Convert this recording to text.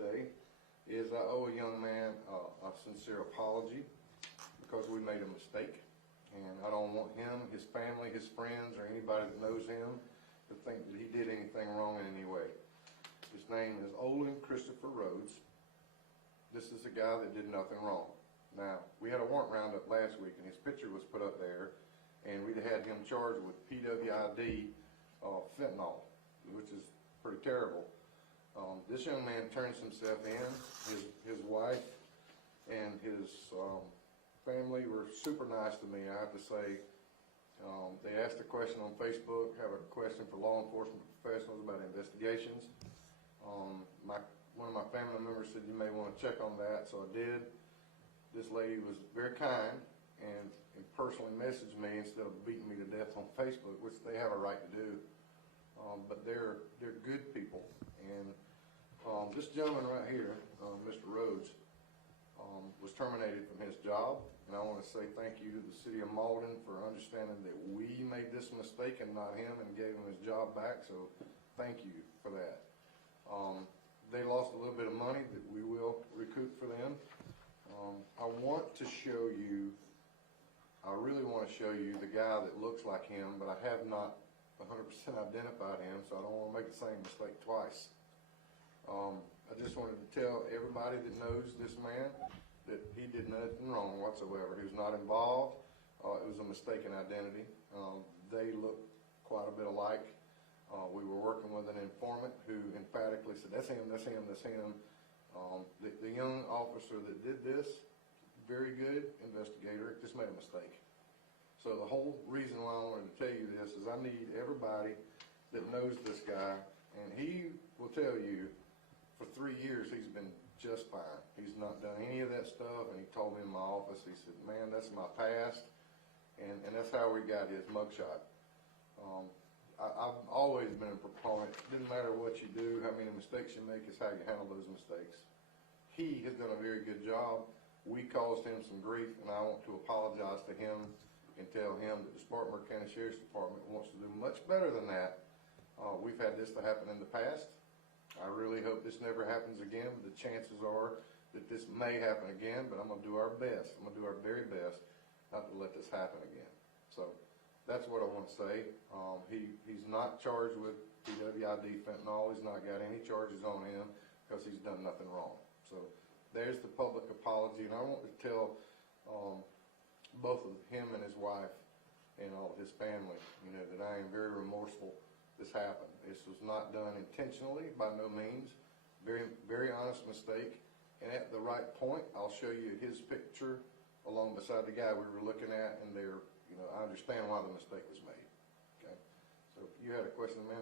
today is I owe a young man a sincere apology because we made a mistake, and I don't want him, his family, his friends, or anybody that knows him to think that he did anything wrong in any way. His name is Olin Christopher Rhodes. This is a guy that did nothing wrong. Now, we had a warrant roundup last week, and his picture was put up there, and we'd had him charged with PWID fentanyl, which is pretty terrible. This young man turns himself in. His wife and his family were super nice to me, I have to say. They asked a question on Facebook, have a question for law enforcement professionals about investigations. One of my family members said you may want to check on that, so I did. This lady was very kind and personally messaged me instead of beating me to death on Facebook, which they have a right to do. But they're good people. And this gentleman right here, Mr. Rhodes, was terminated from his job, and I want to say thank you to the city of Malden for understanding that we made this mistake and not him, and gave him his job back, so thank you for that. They lost a little bit of money that we will recoup for them. I want to show you, I really want to show you the guy that looks like him, but I have not 100% identified him, so I don't want to make the same mistake twice. I just wanted to tell everybody that knows this man that he did nothing wrong whatsoever. He was not involved. It was a mistaken identity. They look quite a bit alike. We were working with an informant who emphatically said, that's him, that's him, that's him. The young officer that did this, very good investigator, just made a mistake. So the whole reason why I wanted to tell you this is I need everybody that knows this guy, and he will tell you for 3 years he's been just fine. He's not done any of that stuff, and he told me in my office, he said, man, that's my past, and that's how we got his mugshot. I've always been a proponent. It doesn't matter what you do, how many mistakes you make, it's how you handle those mistakes. He has done a very good job. We caused him some grief, and I want to apologize to him and tell him that the Spartanburg County Sheriff's Department wants to do much better than that. We've had this to happen in the past. I really hope this never happens again, but the chances are that this may happen again, but I'm going to do our best. I'm going to do our very best not to let this happen again. So that's what I want to say. He's not charged with PWID fentanyl. He's not got any charges on him because he's done nothing wrong. So there's the public apology, and I want to tell both of him and his wife and all of his family, you know, that I am very remorseful this happened. This was not done intentionally, by no means. Very, very honest mistake. And at the right point, I'll show you his picture along beside the guy we were looking at, and there, you know, I understand why the mistake was made. Okay. So you had a question, man?